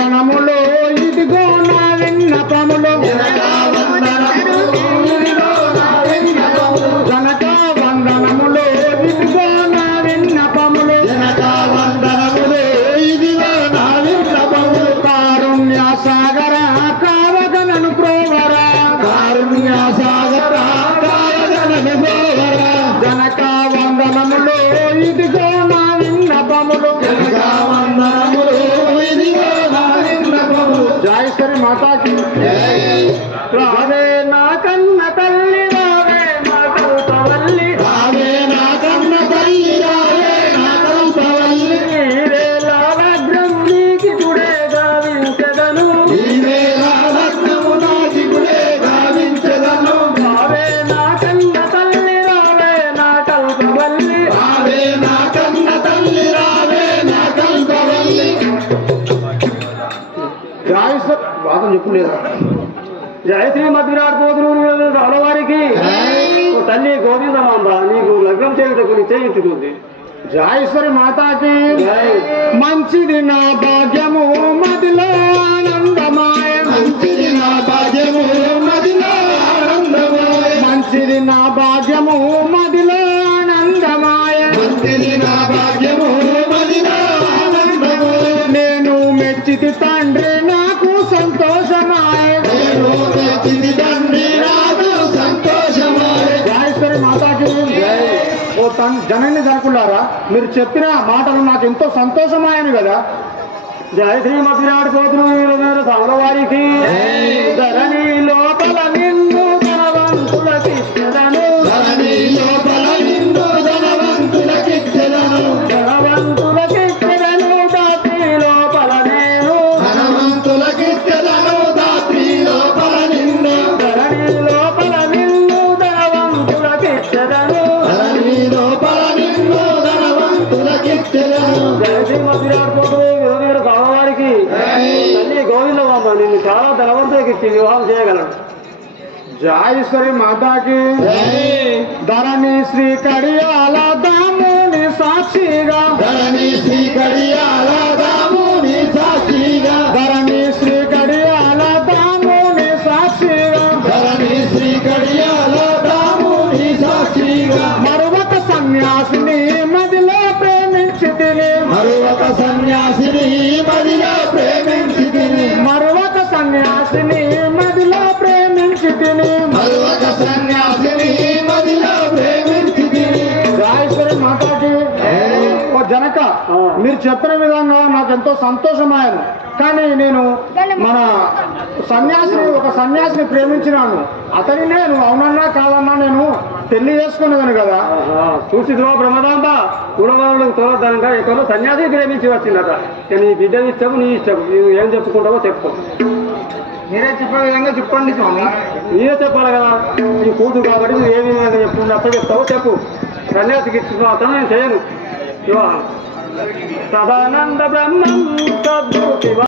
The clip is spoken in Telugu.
వందనములు ఇదిగో నా విన్నపములు జనక వందనములు ఇదిగో నా విన్నపములు కారుణ్య సాగర కావగనను ప్రోవరా జనక వందనములు ఇదిగో నా విన్నపములు జై మాతాకి రావే నా కన్న తల్లి రావే నా కల్పవల్లి రావే నా కన్న తల్లి రావే నా కల్పవల్లి లగ్నం నీకి గుడే గావించెదను లగ్నము నాకి గుడే గావించెదను రావే నా కన్న తల్లి రావే నా కల్పవల్లి రావే నా కన్న తల్లి రావే నా కల్పవల్లి వాదం చెప్పు లేదా జయ శ్రీమద్ విరాట్ కోతులూరు అలవారికి తల్లి గోవిందమాంబ నీకు లగ్నం చేయుటకు నిశ్చయించుకుంది జాయేశ్వరి మాతాకి మంచిది నా భాగ్యము మదిలో ఆనందమాయ మంచిది నా భాగ్యము మదిలో ఆనందమాయ మంచిది నా భాగ్యము మదిలో ఆనందమాయ మంచిది నా భాగ్యము మదిలో ఆనందమాయ నేను మెచ్చితి తండ్రి నాకు సంతోషమాయ జాయేశ్వరి మాతాకి ఓ జనని జనకులారా మీరు చెప్పిన మాటలు నాకు ఎంతో సంతోషమాయను కదా జయ శ్రీమద్ విరాట్ కోతులూరు సామవారికి ధరణి లోపల నిన్ను ధనవంతులకిచ్చెదను ధరణి లోపల నిన్ను ధనవంతులకిచ్చెదను ధనవంతులకిచ్చెదను దాత్రి లోపల నేను ధనవంతులకిచ్చెదను దాత్రి లోపల నిన్ను ధరణి లోపల నిన్ను ధనవంతులకిచ్చెదను ధరణి లోపల నిన్ను ధనవంతులకిచ్చెదను జయ శ్రీమద్ విరాట్ కోతులూరు సామవారికి తల్లి గోవిందమాంబ నిన్ను చాలా ధనవంతులకి ఇచ్చి వివాహం చేయగలను జాయేశ్వరి మాతాకి ధరణి శ్రీ కడియాల దాముని సాక్షిగా ధరణి శ్రీ కడియాల దాముని సాక్షిగా ధరణి శ్రీ కడియాల దాముని సాక్షిగా ధరణి శ్రీ కడియాల దాముని సాక్షిగా మరొక సన్యాసిని మదిలో ప్రేమించితిని మరొక సన్యాసిని మదిలో ప్రేమించితిని మరొక సన్యాసిని మదిలో ప్రేమించితిని మరొక సన్యాసిని మదిలో ప్రేమించితిని జాయేశ్వరి మాతాకి జనక మీరు చెప్పిన విధంగా నాకు ఎంతో సంతోషమాయను కానీ నేను మన ఒక సన్యాసిని ప్రేమించినాను అతని నేను అవునన్నా కాదన్నా నేను పెళ్లి చేసుకునేదాను కదా చూసిదివా బ్రహ్మదాంబ కూడవాళ్ళకు తోలదనగా ఎక్కడో సన్యాసి ప్రేమించి వచ్చిందట నీ బిడ్డ ఇష్టము నీ ఇష్టము నువ్వు ఏం చెప్పుకుంటావో చెప్పు మీరే చెప్పే విధంగా చెప్పండి స్వామి మీరే చెప్పాలి కదా నీ కూతురు కాబట్టి నువ్వు ఏ విధంగా చెప్పు అప్ప చెప్తావో చెప్పు సన్యాసికి ఇచ్చిన అతను నేను చేయను సదానంద బ్రహ్మం